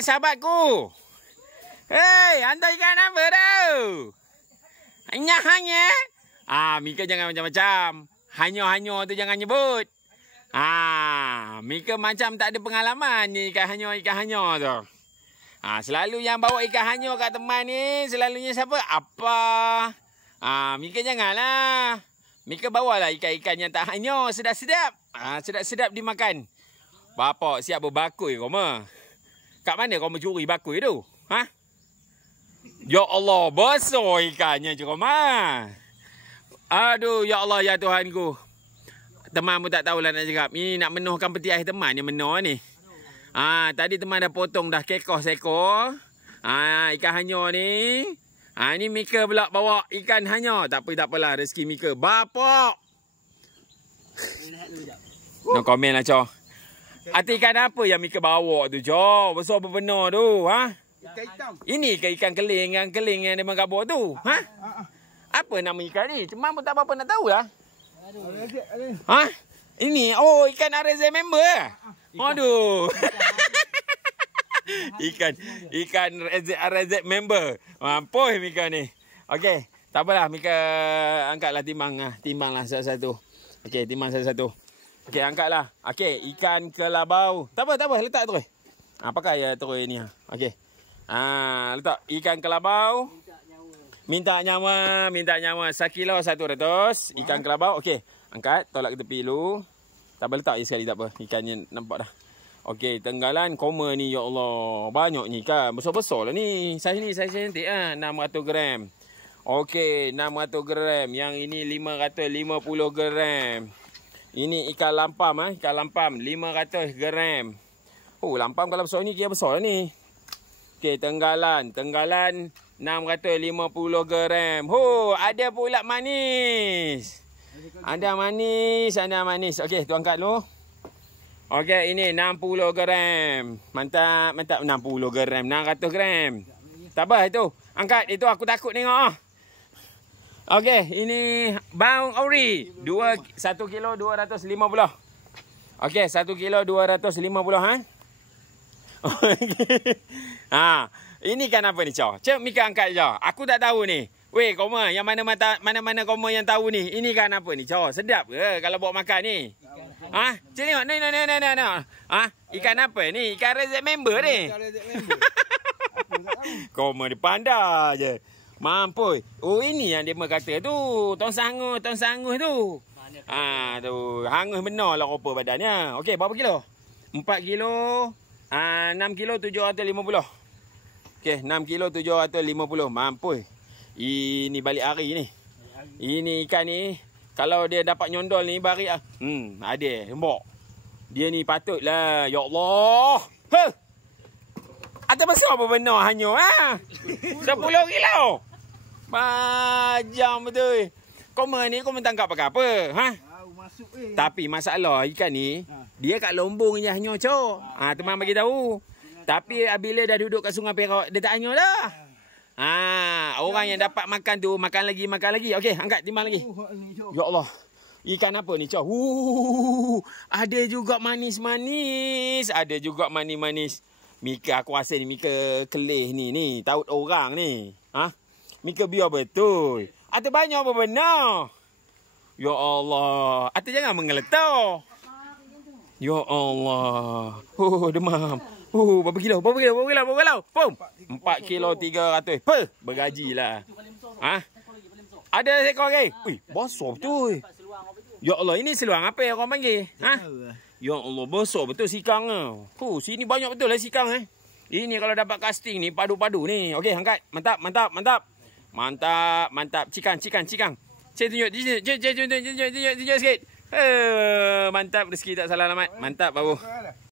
Sahabatku. Hantar ikan apa tau? Hanya. Mika jangan macam-macam. Hanyo-hanyo tu jangan nyebut. Mika macam tak ada pengalaman ni ikan hanyo tu. Selalu yang bawa ikan hanyo kat teman ni selalunya siapa? Apa? Mika janganlah. Mika bawalah ikan-ikan yang tak hanyo, sedap-sedap. Sedap-sedap dimakan. Bapak siap berbakui kau mah. Kat mana kau mencuri bakui tu? Ya Allah, besar ikannya je kau mah. Aduh, ya Allah, ya Tuhanku. Teman pun tak tahulah nak cakap. Ini nak menuhkan peti ais teman ni menuh ni. Tadi teman dah potong dah kekoh sekor. Ikan hanyo ni. Ni Mika pula bawa ikan hanyo. Tak apalah rezeki Mika. Bapak. No komen lah, Coh. Hati ikan apa yang Mika bawa tu, Coh? Besar benar tu, Ikan hitam. Ini ke ikan keling yang dia makan bawah tu? Apa nama ikan ni? Cuma pun tak apa-apa nak tahu lah. Ini, ikan RZ member lah. Aduh. Ikan RZ member. Mampu Mika ni. Okey, tak apalah Mika angkatlah timbanglah satu-satu. Okey, timbang satu-satu. Okey, angkatlah. Okey, ikan kelabau. Tak apa, letak terus. Pakai ya terus ni. Okey. Letak ikan kelabau. Minta nyawa 1 kilo 100. Ikan kelabau. Okey, angkat, tolak ke tepi dulu. Tak boleh letak je sekali, tak apa. Ikannya nampak dah. Okey, tenggalan koma ni, ya Allah. Banyak ni ikan. Besar-besar lah ni. Saiz ni saiz cantik 600 gram. Okey, 600 gram. Yang ini 550 gram. Ini ikan lampam, ikan lampam 500 gram. Lampam kalau besar ni kira besar lah ni. Okey, tenggalan 650 gram. Ada pula manis. Ada manis. Okey, tu angkat dulu. Okey, ini 60 gram. Mantap 60 gram, 600 gram. Tak apa itu. Angkat itu, aku takut tengok. Okey, ini bawang ori 1 kilo 250. Okey, 1 kilo 250 Ini kan apa ni, Coh? Cik Mika angkat je. Aku tak tahu ni. Weh, koma, yang mana koma yang tahu ni. Ini kan apa ni, Coh? Sedap ke kalau bawa makan ni? Cik tengok. Ni. Ikan apa ni? Ikan RZ member ni. Koma dia pandai je. Mampu. Ini yang dia kata tu. Tong sangus tu. Tu. Hangus benar lah rupa badannya. Okey, berapa kilo? 4 kilo. 6 kilo 750. Okey, 6 kilo 750. Mampu. Ini balik hari ni. Ini ikan ni. Kalau dia dapat nyondol ni bari ada lembok. Dia ni patutlah. Ya Allah. Ada besar apa benar hanyo 10 kilo. Majam betul. Koma ni kau tangkap pakai apa? Tapi masalah ikan ni dia kat Lombong je hanyo, Cok. Teman bagi tahu. Tapi bila dah duduk kat Sungai Perak dia tak hanyo dah. Orang yang dapat makan tu makan lagi. Okey, angkat timbang lagi. Ya Allah. Ikan apa ni, Cok? Ada juga manis-manis, ada juga manis-manis. Mika aku rasa ni Mika kelih ni taut orang ni. Mika biar betul. Ada banyak apa benar? Ya Allah. Ada jangan menggeletar. Ya Allah. Demam. Berapa kilo? 4 kilo 300. Bergajilah. Ada seekor lagi. Besar betul. Ya Allah, ini seluang apa yang orang panggil? Ya Allah, besar betul sikang. Sini banyak betul lah sikang. Ini kalau dapat casting ni, padu-padu ni. Okey, angkat. Mantap. Cikang. Saya tunjuk sikit. Mantap, rezeki tak salah alamat. Mantap, babu.